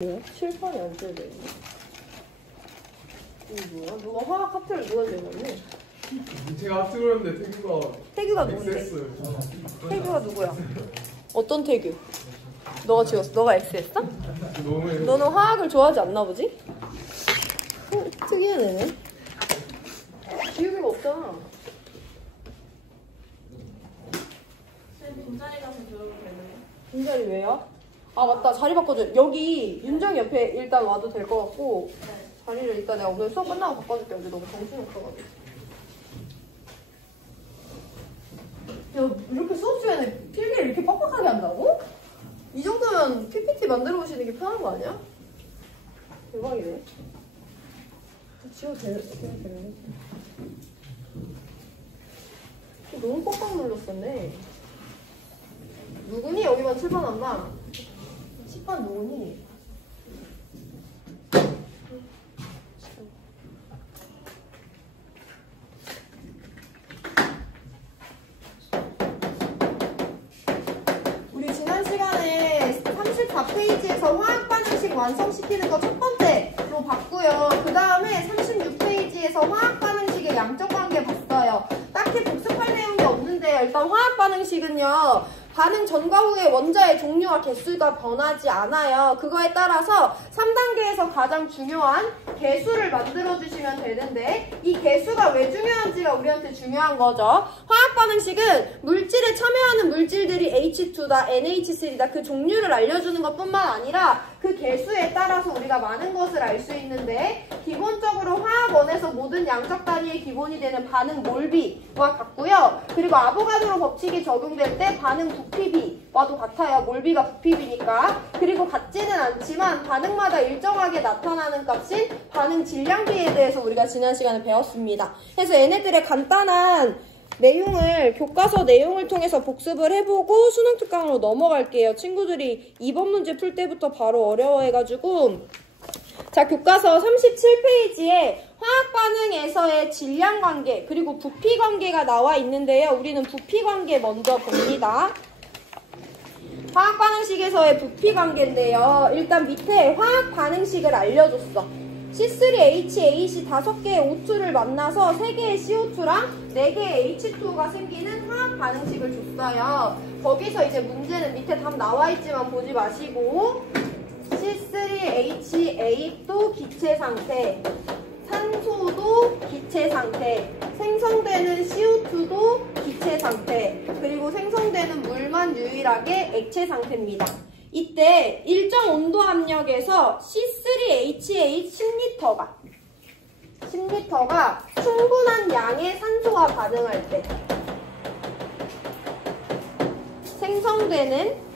뭐야? 칠판이 안 떼져 있네. 이거 뭐야? 누가 화학 합체를 누가 제거했네? 제가 합격을 했는데 태규가 누군데? X했어요. 태규가 누구야? 어떤 태규? 너가 지웠어? 너가 X했어? 너무 너는 화학을 좋아하지 않나 보지? 특이한 애네. 기울기가 없잖아. 쌤 빈자리 가서 들어오면 되나요? 빈자리 왜요? 아 맞다, 자리 바꿔줘. 여기 윤정이 옆에 일단 와도 될 것 같고 네. 자리를 일단 내가 오늘 수업 끝나고 바꿔줄게. 어제 너무 정신이 없어가지고. 야, 이렇게 수업 시간에 필기를 이렇게 빡빡하게 한다고? 이 정도면 PPT 만들어 오시는 게 편한 거 아니야? 대박이네. 지워도 되네. 너무 빡빡 눌렀었네. 누구니? 여기만 7번 한다. 10번 누구니? 우리 지난 시간에 34페이지에서 화학반응식 완성시키는 거 첫 번째로 봤고요. 그 다음에 36페이지에서 화학반응식의 양적 관계 봤어요. 딱히 복습할 내용이 없는데요. 일단 화학반응식은요. 반응 전과 후에 원자의 종류와 개수가 변하지 않아요. 그거에 따라서 3단계에서 가장 중요한 개수를 만들어주시면 되는데 이 개수가 왜 중요한지가 우리한테 중요한 거죠. 화학반응식은 물질에 참여하는 물질들이 H2다, NH3다 그 종류를 알려주는 것뿐만 아니라 그 개수에 따라서 우리가 많은 것을 알 수 있는데 기본적으로 화학원에서 모든 양적 단위의 기본이 되는 반응 몰비와 같고요. 그리고 아보가드로 법칙이 적용될 때 반응 부피비와도 같아요. 몰비가 부피비니까. 그리고 같지는 않지만 반응마다 일정하게 나타나는 값인 반응 질량비에 대해서 우리가 지난 시간에 배웠습니다. 그래서 얘네들의 간단한 내용을 교과서 내용을 통해서 복습을 해보고 수능 특강으로 넘어갈게요. 친구들이 이번 문제 풀 때부터 바로 어려워해가지고 자, 교과서 37페이지에 화학 반응에서의 질량 관계 그리고 부피 관계가 나와 있는데요. 우리는 부피 관계 먼저 봅니다. 화학 반응식에서의 부피 관계인데요. 일단 밑에 화학 반응식을 알려줬어. C3H8이 5개의 O2를 만나서 3개의 CO2랑 4개의 H2O가 생기는 화학 반응식을 줬어요. 거기서 이제 문제는 밑에 답 나와 있지만 보지 마시고 C3H8도 기체 상태, 산소도 기체 상태, 생성되는 CO2도 기체 상태, 그리고 생성되는 물만 유일하게 액체 상태입니다. 이때 일정 온도 압력에서 C3H8 10L가 충분한 양의 산소와 반응할 때 생성되는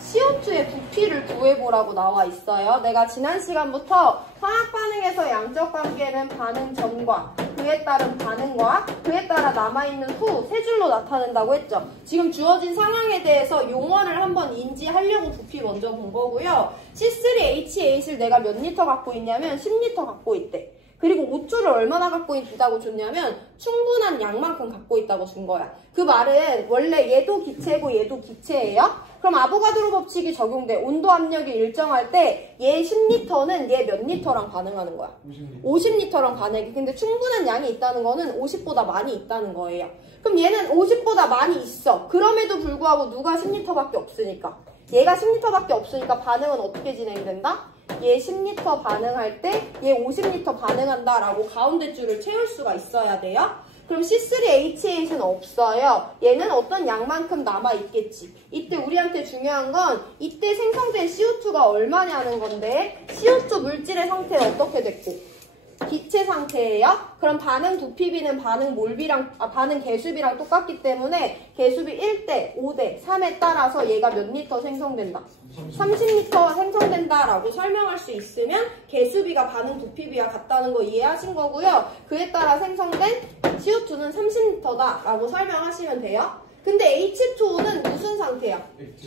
CO2의 부피를 구해보라고 나와 있어요. 내가 지난 시간부터 화학 반응에서 양적 관계는 반응 전과 그에 따른 반응과 그에 따라 남아있는 후 세 줄로 나타낸다고 했죠. 지금 주어진 상황에 대해서 용어를 한번 인지하려고 부피 먼저 본 거고요. C3H8을 내가 몇 리터 갖고 있냐면 10리터 갖고 있대. 그리고 O2를 얼마나 갖고 있다고 줬냐면 충분한 양만큼 갖고 있다고 준 거야. 그 말은 원래 얘도 기체고 얘도 기체예요. 그럼 아보가드로 법칙이 적용돼. 온도 압력이 일정할 때 얘 10리터는 얘 몇 리터랑 반응하는 거야? 50리터랑 반응해. 근데 충분한 양이 있다는 거는 50보다 많이 있다는 거예요. 그럼 얘는 50보다 많이 있어. 그럼에도 불구하고 누가 10리터밖에 없으니까. 얘가 10리터밖에 없으니까 반응은 어떻게 진행된다? 얘 10리터 반응할 때 얘 50리터 반응한다라고 가운데 줄을 채울 수가 있어야 돼요. 그럼 C3H8은 없어요. 얘는 어떤 양만큼 남아있겠지. 이때 우리한테 중요한 건 이때 생성된 CO2가 얼마냐는 건데 CO2 물질의 상태는 어떻게 됐고? 기체 상태예요. 그럼 반응 부피비는 반응 몰비랑 반응 개수비랑 똑같기 때문에 개수비 1대, 5대, 3에 따라서 얘가 몇 리터 생성된다? 30리터 생성된다라고 설명할 수 있으면 개수비가 반응 부피비와 같다는 거 이해하신 거고요. 그에 따라 생성된 CO2는 30리터다라고 설명하시면 돼요. 근데 H2O는 무슨 상태야?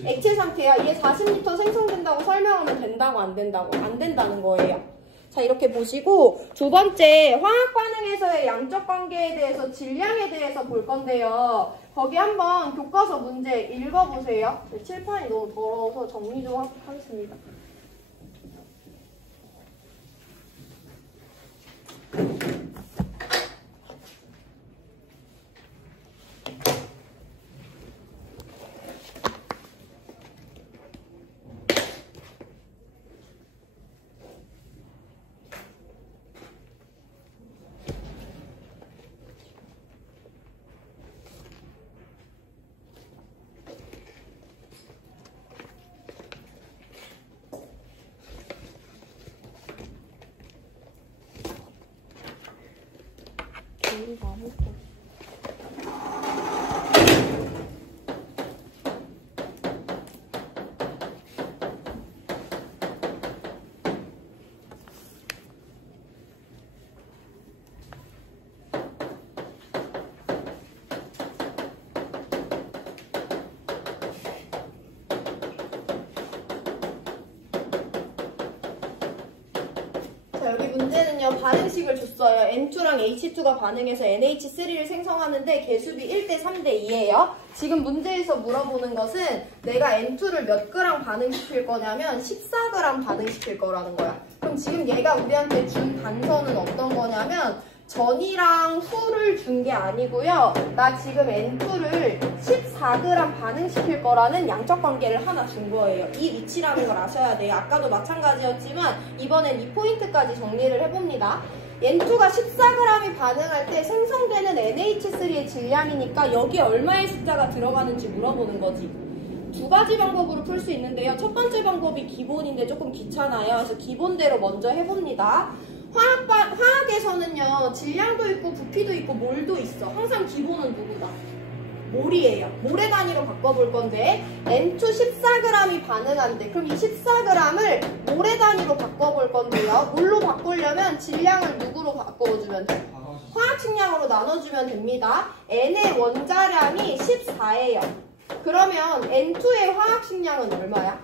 액체 상태야. 얘 40리터 생성된다고 설명하면 된다고 안 된다고? 안 된다는 거예요. 자, 이렇게 보시고 두 번째 화학 반응에서의 양적 관계에 대해서 질량에 대해서 볼 건데요. 거기 한번 교과서 문제 읽어보세요. 칠판이 너무 더러워서 정리 좀 하겠습니다. 이거 아무것도 없어. 자, 여기 문제는요, 반응식을 줬어요. N2랑 H2가 반응해서 NH3를 생성하는데 개수비 1대 3대 2예요. 지금 문제에서 물어보는 것은 내가 N2를 몇 그램 반응시킬 거냐면 14g 반응시킬 거라는 거야. 그럼 지금 얘가 우리한테 준 단서는 어떤 거냐면 전이랑 후를 준 게 아니고요. 나 지금 N2를 14g 반응시킬 거라는 양적 관계를 하나 준 거예요. 이 위치라는 걸 아셔야 돼요. 아까도 마찬가지였지만 이번엔 이 포인트까지 정리를 해봅니다. N2가 14g이 반응할 때 생성되는 NH3의 질량이니까 여기에 얼마의 숫자가 들어가는지 물어보는 거지. 두 가지 방법으로 풀 수 있는데요. 첫 번째 방법이 기본인데 조금 귀찮아요. 그래서 기본대로 먼저 해봅니다. 화학에서는요, 질량도 있고 부피도 있고 몰도 있어. 항상 기본은 누구다? 몰이에요. 몰의 단위로 바꿔볼 건데 N2 14g이 반응한대. 그럼 이 14g을 몰의 단위로 바꿔볼 건데요. 몰로 바꾸려면 질량을 누구로 바꿔주면 돼? 화학식량으로 나눠주면 됩니다. N의 원자량이 14예요. 그러면 N2의 화학식량은 얼마야?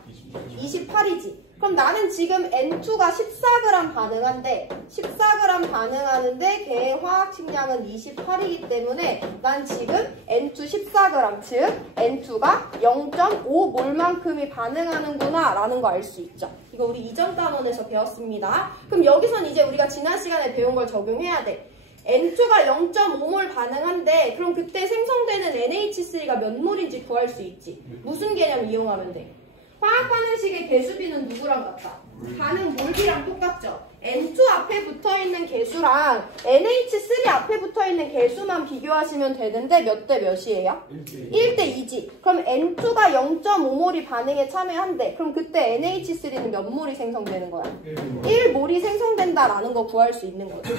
28이지. 그럼 나는 지금 N2가 14g 반응한데 14g 반응하는데 걔의 화학식량은 28이기 때문에 난 지금 N2 14g 즉 N2가 0.5몰만큼이 반응하는구나 라는 거 알 수 있죠. 이거 우리 이전 단원에서 배웠습니다. 그럼 여기선 이제 우리가 지난 시간에 배운 걸 적용해야 돼. N2가 0.5몰 반응한데 그럼 그때 생성되는 NH3가 몇 몰인지 구할 수 있지. 무슨 개념 이용하면 돼? 화학 반응식의 개수비는 누구랑 같다? 반응 몰비랑 똑같죠? N2 앞에 붙어있는 개수랑 NH3 앞에 붙어있는 개수만 비교하시면 되는데 몇 대 몇이에요? 1대 2지. 그럼 N2가 0.5몰이 반응에 참여한대. 그럼 그때 NH3는 몇 몰이 생성되는 거야? 1몰이 생성된다라는 거 구할 수 있는 거죠.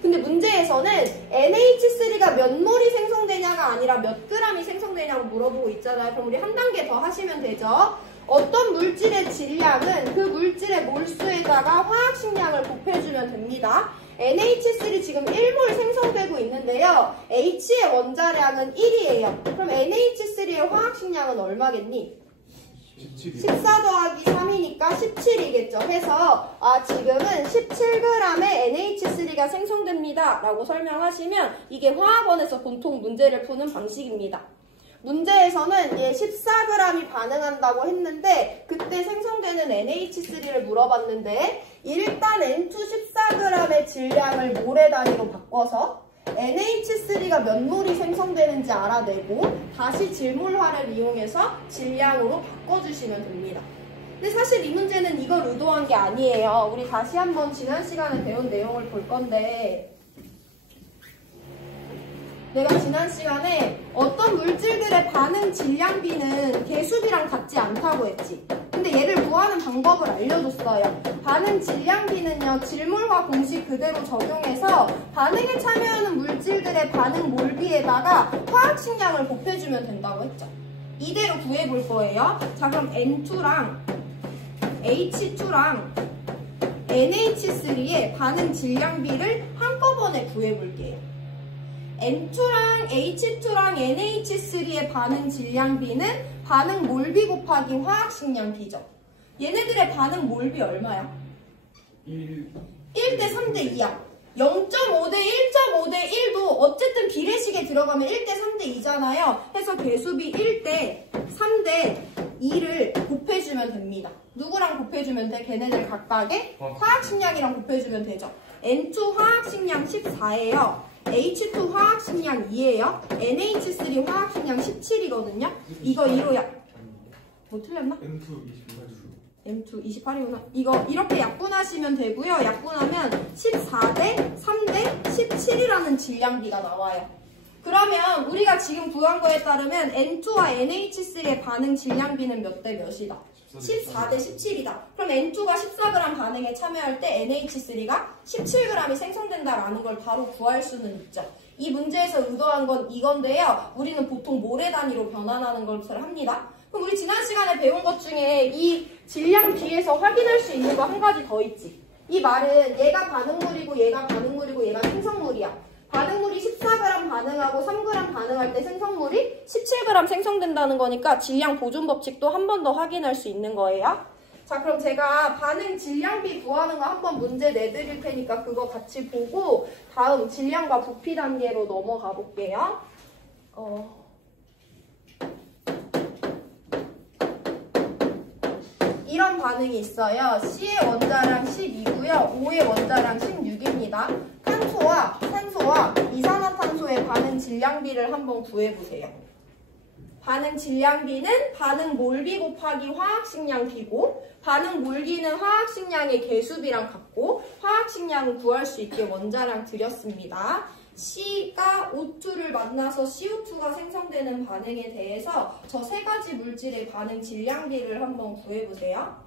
근데 문제에서는 NH3가 몇 몰이 생성되냐가 아니라 몇 g이 생성되냐고 물어보고 있잖아요. 그럼 우리 한 단계 더 하시면 되죠. 어떤 물질의 질량은 그 물질의 몰수에다가 화학식량을 곱해주면 됩니다. NH3 지금 1몰 생성되고 있는데요. H의 원자량은 1이에요. 그럼 NH3의 화학식량은 얼마겠니? 14 더하기 3이니까 17이겠죠. 해서 지금은 17g의 NH3가 생성됩니다 라고 설명하시면 이게 화학원에서 보통 문제를 푸는 방식입니다. 문제에서는 얘 14g이 반응한다고 했는데 그때 생성되는 NH3를 물어봤는데 일단 N2 14g의 질량을 몰의 단위로 바꿔서 NH3가 몇 몰이 생성되는지 알아내고 다시 질몰화를 이용해서 질량으로 바꿔주시면 됩니다. 근데 사실 이 문제는 이걸 의도한 게 아니에요. 우리 다시 한번 지난 시간에 배운 내용을 볼 건데 내가 지난 시간에 어떤 물질들의 반응 질량비는 개수비랑 같지 않다고 했지. 근데 얘를 구하는 방법을 알려줬어요. 반응 질량비는요, 질몰화 공식 그대로 적용해서 반응에 참여하는 물질들의 반응 몰비에다가 화학식량을 곱해주면 된다고 했죠. 이대로 구해볼 거예요. 자, 그럼 N2랑 H2랑 NH3의 반응 질량비를 한꺼번에 구해볼게요. N2랑 H2랑 NH3의 반응 질량비는 반응 몰비 곱하기 화학식량 비죠. 얘네들의 반응 몰비 얼마야? 1대 3대 2야. 0.5대 1.5대 1도 어쨌든 비례식에 들어가면 1대 3대 2잖아요. 해서 개수비 1대 3대 2를 곱해주면 됩니다. 누구랑 곱해주면 돼? 걔네들 각각의 화학식량이랑 곱해주면 되죠. N2 화학식량 14예요. H2 화학식량 2예요. NH3 화학식량 17이거든요. 이거 2로야. 뭐 틀렸나? M2 28이구나. 이거 이렇게 약분하시면 되고요. 약분하면 14대 3대 17이라는 질량비가 나와요. 그러면 우리가 지금 구한 거에 따르면 N2와 NH3의 반응 질량비는 몇 대 몇이다? 14 대 17이다. 그럼 N2가 14g 반응에 참여할 때 NH3가 17g이 생성된다라는 걸 바로 구할 수는 있죠. 이 문제에서 의도한 건 이건데요. 우리는 보통 모래 단위로 변환하는 것을 합니다. 그럼 우리 지난 시간에 배운 것 중에 이 질량 뒤에서 확인할 수 있는 거 한 가지 더 있지. 이 말은 얘가 반응물이고 얘가 반응물이고 얘가 생성물이야. 반응물이 14g 반응하고 3g 반응할 때 생성물이 17g 생성된다는 거니까 질량 보존 법칙도 한 번 더 확인할 수 있는 거예요. 자, 그럼 제가 반응 질량비 구하는 거 한번 문제 내드릴 테니까 그거 같이 보고 다음 질량과 부피 단계로 넘어가 볼게요. 이런 반응이 있어요. C의 원자량 12고요. O의 원자량 16입니다. 산소와 이산화탄소의 반응 질량비를 한번 구해보세요. 반응 질량비는 반응 몰비 곱하기 화학식량 B고 반응 몰기는 화학식량의 개수비랑 같고 화학식량을 구할 수 있게 원자량 드렸습니다. C가 O2를 만나서 CO2가 생성되는 반응에 대해서 저 세 가지 물질의 반응 질량비를 한번 구해보세요.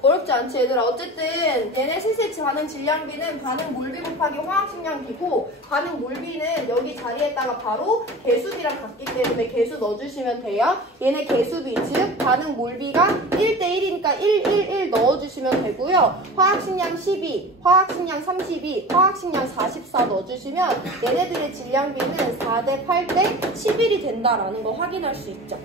어렵지 않지 얘들아. 어쨌든 얘네 셋의 반응 질량비는 반응 몰비 곱하기 화학식량 B고 반응 몰비는 여기 자리에다가 바로 개수비랑 같기 때문에 개수 넣어주시면 돼요. 얘네 개수비 즉 반응 몰비가 1대1이니까 1, 1, 1 넣어주시면 되고요. 화학식량 12, 화학식량 32, 화학식량 44 넣어주시면 얘네들의 질량비는 4대 8대 11이 된다라는 거 확인할 수 있죠.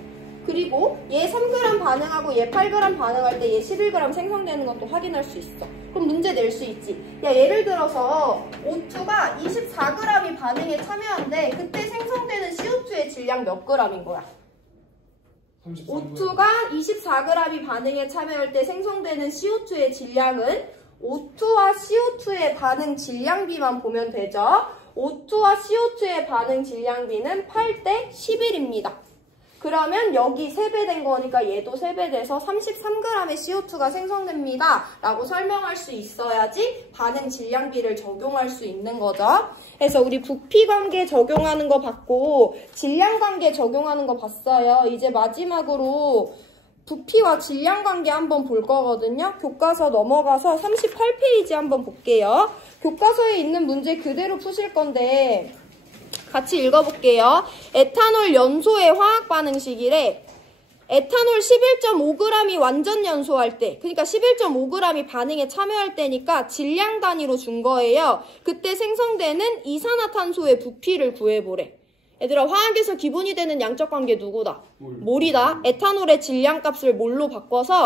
그리고 얘 3g 반응하고 얘 8g 반응할 때 얘 11g 생성되는 것도 확인할 수 있어. 그럼 문제 낼 수 있지. 야, 예를 들어서 O2가 24g이 반응에 참여한데 그때 생성되는 CO2의 질량 몇 g인 거야? 33g. O2가 24g이 반응에 참여할 때 생성되는 CO2의 질량은 O2와 CO2의 반응 질량비만 보면 되죠. O2와 CO2의 반응 질량비는 8대 11입니다. 그러면 여기 3배 된 거니까 얘도 3배 돼서 33g의 CO2가 생성됩니다. 라고 설명할 수 있어야지 반응 질량비를 적용할 수 있는 거죠. 그래서 우리 부피 관계 적용하는 거 봤고 질량 관계 적용하는 거 봤어요. 이제 마지막으로 부피와 질량 관계 한번 볼 거거든요. 교과서 넘어가서 38페이지 한번 볼게요. 교과서에 있는 문제 그대로 푸실 건데 같이 읽어볼게요. 에탄올 연소의 화학 반응식이래. 에탄올 11.5g이 완전 연소할 때, 그러니까 11.5g이 반응에 참여할 때니까 질량 단위로 준 거예요. 그때 생성되는 이산화탄소의 부피를 구해보래. 얘들아, 화학에서 기본이 되는 양적 관계 누구다? 몰이다. 에탄올의 질량 값을 몰로 바꿔서